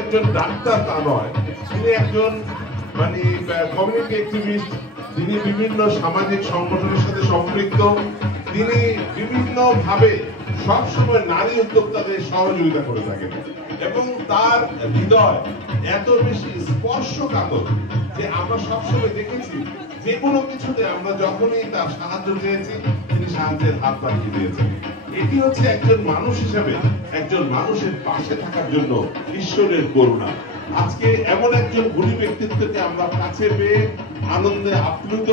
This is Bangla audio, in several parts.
একজন ডাক্তার তা নয়, তিনি একজন মানে কমিউনিটি অ্যাক্টিভিস্ট, যিনি বিভিন্ন সামাজিক সংগঠনের সাথে সম্পৃক্ত, তিনি বিভিন্নভাবে সবসময় নারী উদ্যোক্তাদের সহযোগিতা করে থাকেন এবং তার হৃদয় এত বেশি স্পর্শকাতর যে আমরা সবসময় দেখেছি যে কোনো কিছুতে আমরা যখনই তার সাহায্য চেয়েছি তিনি সাহায্যের হাত বাড়িয়ে দিয়েছেন। এটি হচ্ছে একজন মানুষ হিসেবে একজন মানুষের পাশে থাকার জন্য ঈশ্বরের করুণা। আজকে এমন একজন গুণী ব্যক্তিত্বকে আমরা কাছে পেয়ে আনন্দে আপ্লুত,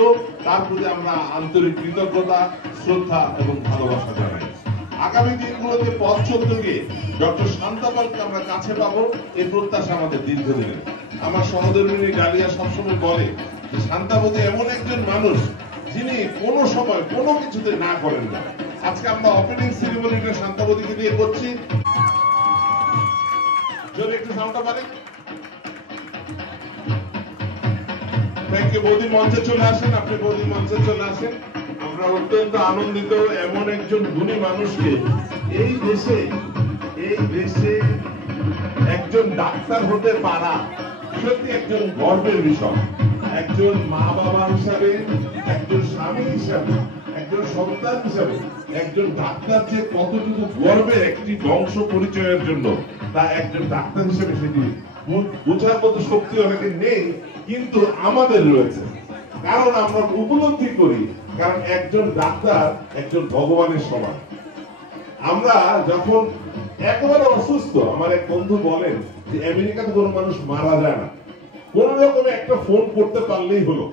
তার প্রতি আমরা আন্তরিক কৃতজ্ঞতা, শ্রদ্ধা এবং ভালোবাসা জানাই। আগামী দিনগুলোতে পথ চলতে গিয়ে ডক্টর শান্তা পালকে আমরা কাছে পাবো, এই প্রত্যাশা আমাদের দীর্ঘদিনের। আমার সহধর্মিনী ডালিয়া সবসময় বলে যে শান্তাবতী এমন একজন মানুষ যিনি কোনো সময় কোনো কিছুতে না করেন না। আজকে আমরা ওপেনিং সেরিমনিটা শান্তাবতীকে দিয়ে করছি। যদি একটু সাউন্ডটা পারে। Thank you. বৌদি মঞ্চে চলে আসেন, আপনি বৌদি মঞ্চে চলে আসেন। আমরা অত্যন্ত আনন্দিত এমন একজন গুণী মানুষকে এই দেশে একজন ডাক্তার হতে পারা সত্যি একজন গর্বের বিষয়। একজন মা বাবা হিসাবে, একজন স্বামী হিসাবে, একজন সন্তান হিসাবে একজন ডাক্তার যে কতটুকু গর্বের একটি বংশ পরিচয়ের জন্য, তা একজন ডাক্তার হিসেবে সেটি বোঝার মতো শক্তি অনেকে নেই, কিন্তু আমাদের রয়েছে। কারণ আমরা উপলব্ধি করি, কারণ একজন ডাক্তার একজন ভগবানের সমান। আমরা যখন একেবারে অসুস্থ, আমার এক বন্ধু বলেন যে আমেরিকাতে কোনো মানুষ মারা যায় না, কোন রকমে একটা ফোন করতে পারলেই হলো।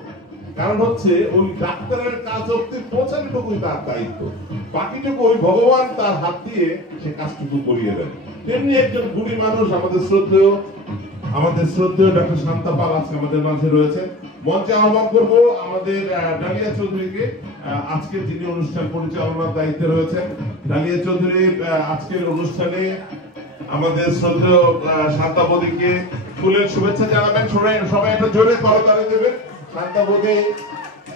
কারণ হচ্ছে ওই ডাক্তারের কাজ অব্দি পৌঁছানোটুকুই তার দায়িত্ব, বাকিটুকু ওই ভগবান তার হাত দিয়ে সে কাজটুকু করিয়ে দেন। তেমনি একজন গুণী মানুষ আমাদের শ্রদ্ধেয় ডক্টর শান্তা পাল আজকে আমাদের মাঝে রয়েছে। মঞ্চে আহ্বান করবো আমাদের ডালিয়া চৌধুরীকে, আজকে যিনি অনুষ্ঠান পরিচালনার দায়িত্বে রয়েছেন। ডালিয়া চৌধুরী আজকের অনুষ্ঠানে আমাদের শ্রদ্ধেয় শান্তাবতীকে ফুলের শুভেচ্ছা জানাবেন। সবাই একটা জোরে করতালি দেবেন।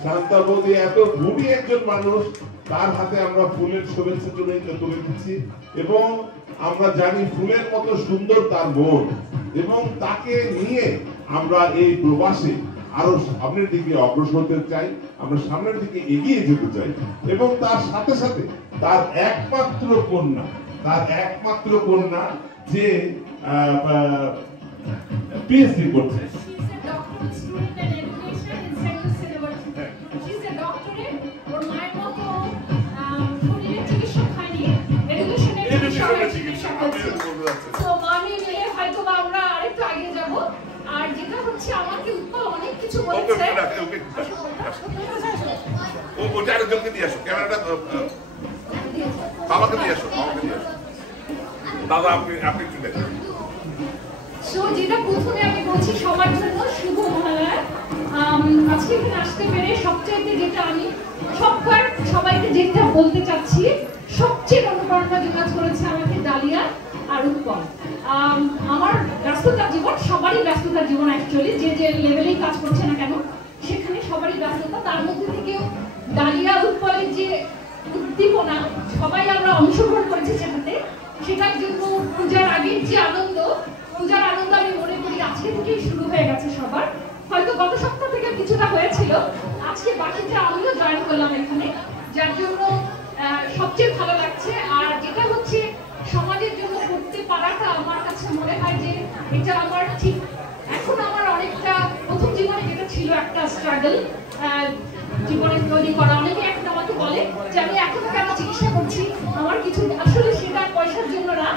শান্তাবতী এত গুণী একজন মানুষ, তার হাতে আমরা ফুলের শুভেচ্ছা তুলে দিচ্ছি এবং আমরা জানি ফুলের মতো সুন্দর তার মন, এবং তাকে নিয়ে আমরা এই প্রবাসে আরো সামনের দিকে অগ্রসর হতে চাই, আমরা সামনের দিকে এগিয়ে যেতে চাই। এবং তার সাথে সাথে তার একমাত্র কন্যা যে পিএইচডি করছে, আর যেটা হচ্ছে আমাকে উৎপল অনেক কিছু বলেছে। ওটা আরেকজনকে দিয়ে আসো, ক্যামেরাটা বাবাকে দিয়ে আসো, দাদা আপনি একটু দেখেন। সো যেটা প্রথমে আমি বলছি সবার জন্য শুভ মহালয়া। আজকে এখানে আসতে পেরে সবচাইতে যেটা আমি সবাইকে যেটা বলতে চাচ্ছি, সবচেয়ে অনুপ্রেরণা যোগাযোগ করেছে আমাকে ডালিয়া আর উৎপল। আমার ব্যস্ততার জীবন, সবারই ব্যস্ততার জীবন অ্যাকচুয়ালি, যে লেভেলেই কাজ করছে না কেন সেখানে সবারই ব্যস্ততা। তার মধ্যে থেকেও ডালিয়া উৎপলের যে উদ্দীপনা, সবাই আমরা অংশগ্রহণ করেছি সেটাতে, সেটার জন্য পূজার আগের যে আনন্দ, আমি মনে করি আজকে থেকেই শুরু হয়ে গেছে সবার। হয়তো গত সপ্তাহ থেকে কিছুটা হয়েছিল, আজকে বাকিটা আমিও জয়েন করলাম এখানে, যার জন্য সবচেয়ে ভালো লাগছে। আর যেটা হচ্ছে সমাজের জন্য করতে পারাটা আমার কাছে মনে হয় যে এটা আমার ঠিক এখন আমার অনেকটা প্রথম জীবনে যেটা ছিল একটা স্ট্রাগল জীবনে তৈরি করা। অনেকে এখন আমাকে বলে যে আমি এখনো কেন চিকিৎসা করছি, আমার কিছু আসলে সেটা পয়সার জন্য না,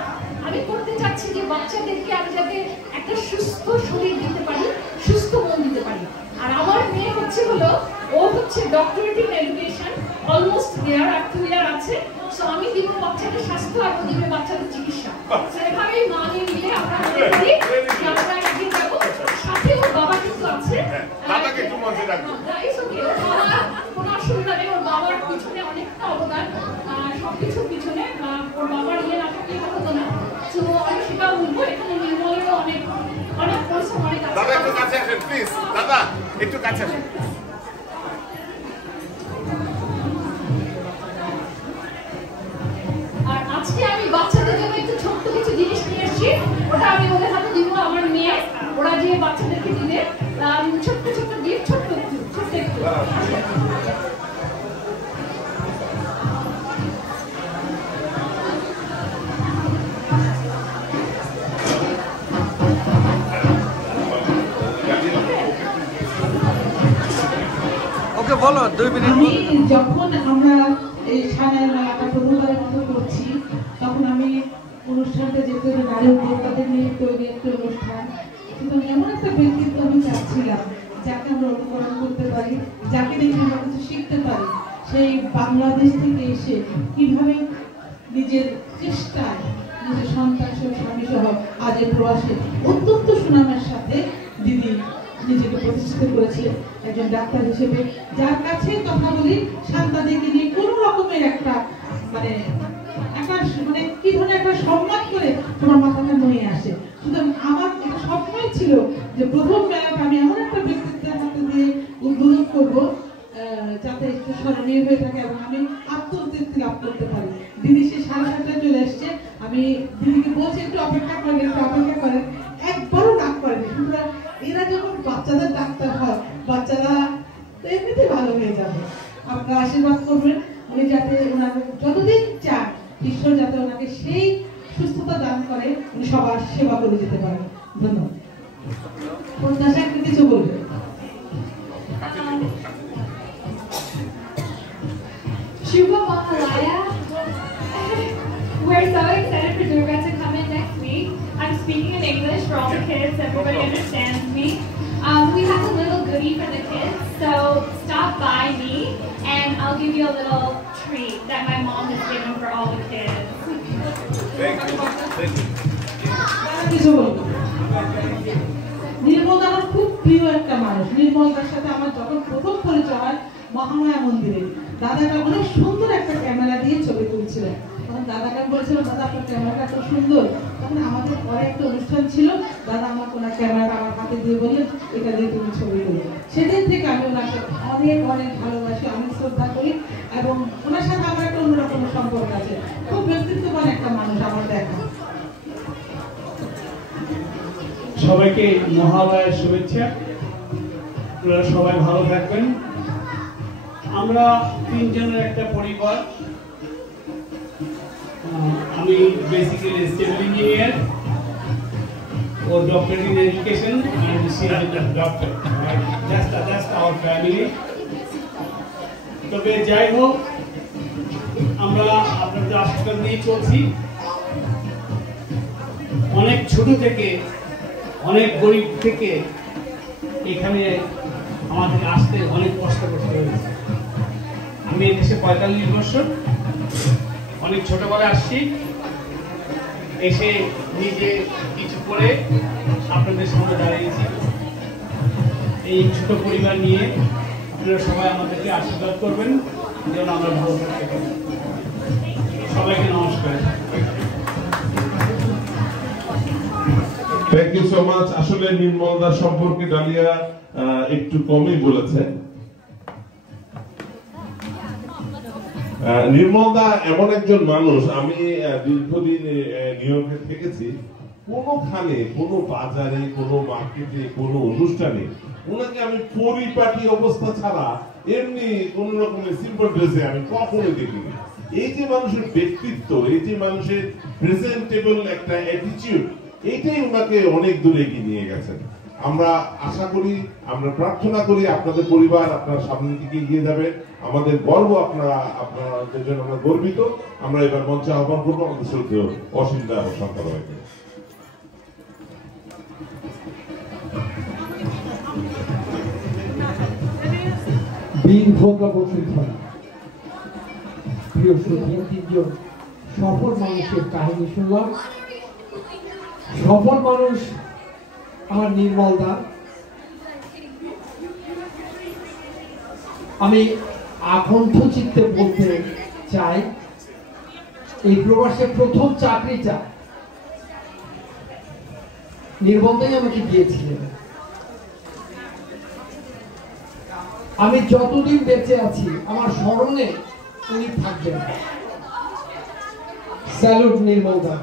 আমি করতে চাচ্ছি যে বাচ্চাদেরকে আমি যাতে একটা সুস্থ শরীর দিতে পারি, সুস্থ মন দিতে পারি। আর আমার মেয়ে ও হচ্ছে doctorate in education, almost there, আর 2 ইয়ার আছে। সো আমি দিব বাচ্চাদের স্বাস্থ্য আর ও দিবে বাচ্চাদের চিকিৎসা। সেভাবেই মা নিয়ে মিলে আমরা আমরা এগিয়ে যাবো। সাথে ওর বাবা কিন্তু আছে, দাদাকে একটু মঞ্চে রাখবো। কোনো অসুবিধা নেই, ওর বাবার পিছনে অনেকটা অবদান, সবকিছুর পিছনে ওর বাবার না থাকলে হতো না। তো আমি সেটা বলবো, এখানে নির্মলেরও অনেক পরিশ্রম, অনেক আছে। দাদা একটু কাছে আসেন প্লিজ, দাদা একটু কাছে আসেন। আর আজকে আমি বাচ্চাদের জন্য একটু ছোট্ট কিছু জিনিস নিয়ে এসেছি, ওটা আমি ওদের হাতে দিব। আমার বলো 2 মিনিট। আমি যখন আমরা এই সানাইয়ের মেলাটা প্রথমবারের মতো করছি, তখন আমি অনুষ্ঠানটা যেতে নারী উদ্যোক্তাদের নিয়ে তৈরি একটা অনুষ্ঠান, কিন্তু এমন একটা ব্যক্তিত্ব আমি চাচ্ছিলাম যাকে আমরা অনুকরণ করতে পারি, যাকে দেখে আমরা কিছু শিখতে পারি। সেই বাংলাদেশ থেকে এসে কিভাবে নিজের চেষ্টায় নিজের সন্তান সহ স্বামী সহ আজ এই প্রবাসে অত্যন্ত সুনামের সাথে দিদি নিজেকে প্রতিষ্ঠিত করেছিলেন একজন ডাক্তার হিসেবে, যার কাছে কথা বলি সন্তানদেরকে নিয়ে কোনো রকমের একটা মানে মানে কি ধরনের একটা সম্মান করে তোমার মাথাটা নিয়ে আসে। সুতরাং আমার এটা স্বপ্নই ছিল যে প্রথম মেলাটা আমি এমন একটা ব্যক্তিত্বের হাতে দিয়ে উদ্বোধন করবো যাতে একটু স্মরণীয় হয়ে থাকে এবং আমি আত্মতৃপ্তি লাভ করতে পারি। দিদি সে 7:30টায় চলে এসছে, আমি দিদিকে বলছি একটু অপেক্ষা করেন, একবারও ডাক করেনি। সুতরাং এরা যখন বাচ্চাদের ডাক্তার হয়, বাচ্চারা তো এমনিতে ভালো হয়ে যাবে। আপনারা আশীর্বাদ করবেন উনি যাতে ওনাকে যতদিন চান ঈশ্বর যাতে ওনাকে সেই সুস্থতা দান করে উনি সবার সেবা করে যেতে পারেন। ধন্যবাদ। প্রত্যাশা কিছু বলবেন? Shubha Mahalaya. We're so excited for Durga to come in next week. I'm speaking in English for all the kids. Everybody understands me. We have a little goodie for the kids, so stop by me and I'll give you a little treat that my mom has given for all the kids. Thank you. Thank you. কিছু বলবো? নির্মল আমার খুব প্রিয় একটা মানুষ। নির্মলদার সাথে আমার যখন প্রথম পরিচয় হয় মহামায়া মন্দিরে, দাদাটা অনেক সুন্দর একটা ক্যামেরা দিয়ে ছবি তুলছিলেন। তখন দাদাকে আমি বলছিলাম, দাদা আপনার ক্যামেরাটা এত সুন্দর। তখন আমাদের পরে একটা অনুষ্ঠান ছিল, দাদা আমার কোনো ক্যামেরাটা আমার হাতে দিয়ে বললেন এটা দিয়ে তুমি ছবি তুলো। সেদিন থেকে আমি ওনাকে অনেক অনেক ভালোবাসি, অনেক শ্রদ্ধা করি এবং ওনার সাথে আমার একটা অন্যরকম সম্পর্ক আছে। খুব ব্যক্তিত্ববান একটা মানুষ আমার দেখা। সবাইকে মহালয়ার শুভেচ্ছা। আপনারা সবাই ভালো থাকবেন। আমরা 3 জনের একটা পরিবার। আমি বেসিক্যালি সিভিল ইঞ্জিনিয়ার ও doctorate in education and she is a doctor. Just our family. তবে যাই হোক, আমরা আপনাদের আশীর্বাদ নিয়ে চলছি। অনেক ছোট থেকে, অনেক গরিব থেকে এখানে আমাদের আসতে অনেক কষ্ট করতে হয়েছে। আমি এদেশে 45 বছর, অনেক ছোটবেলায় আসছি, এসে নিজে কিছু করে আপনাদের সামনে দাঁড়িয়েছি। এই ছোট পরিবার নিয়ে আপনারা সবাই আমাদেরকে আশীর্বাদ করবেন যেন আমরা ভালো থাকতে পারি। সবাইকে নমস্কার। Thank you so much. আসলে নির্মলদা সম্পর্কে ডালিয়া একটু কমই বলেছে। নির্মলদা এমন একজন মানুষ, আমি দীর্ঘদিন নিউ ইয়র্কে থেকেছি, কোনোখানে কোনো বাজারে কোনো মার্কেটে কোনো অনুষ্ঠানে ওনাকে আমি পরিপাটি অবস্থা ছাড়া এমনি কোন রকমের সিম্পল ড্রেসে আমি কখনোই দেখিনি। এই যে মানুষের ব্যক্তিত্ব, এই যে মানুষের প্রেজেন্টেবল একটা অ্যাটিটিউড, এইটাই ওনাকে অনেক দূরে এগিয়ে নিয়ে গেছেন। আমরা আশা করি, আমরা প্রার্থনা করি আপনাদের পরিবার আপনার সামনের দিকে এগিয়ে যাবে। আমাদের গর্ব, আপনাদের জন্য আমরা গর্বিত। আমরা এবার মঞ্চে আহ্বান করবো আমাদের শ্রদ্ধেয় অসীমদা এবং সন্তানকে। বীরভোগা বসুন্ধরা। প্রিয় শ্রোতা, 3 জন সফল মানুষের কাহিনী শুনলাম। সফল মানুষ আমার নির্মলদা। আমি আকণ্ঠ চিত্তে বলতে চাই, এই প্রবাসে প্রথম চাকরিটা নির্মলদাই আমাকে দিয়েছিলেন। আমি যতদিন বেঁচে আছি আমার স্মরণে উনি থাকবেন। স্যালুট নির্মলদা।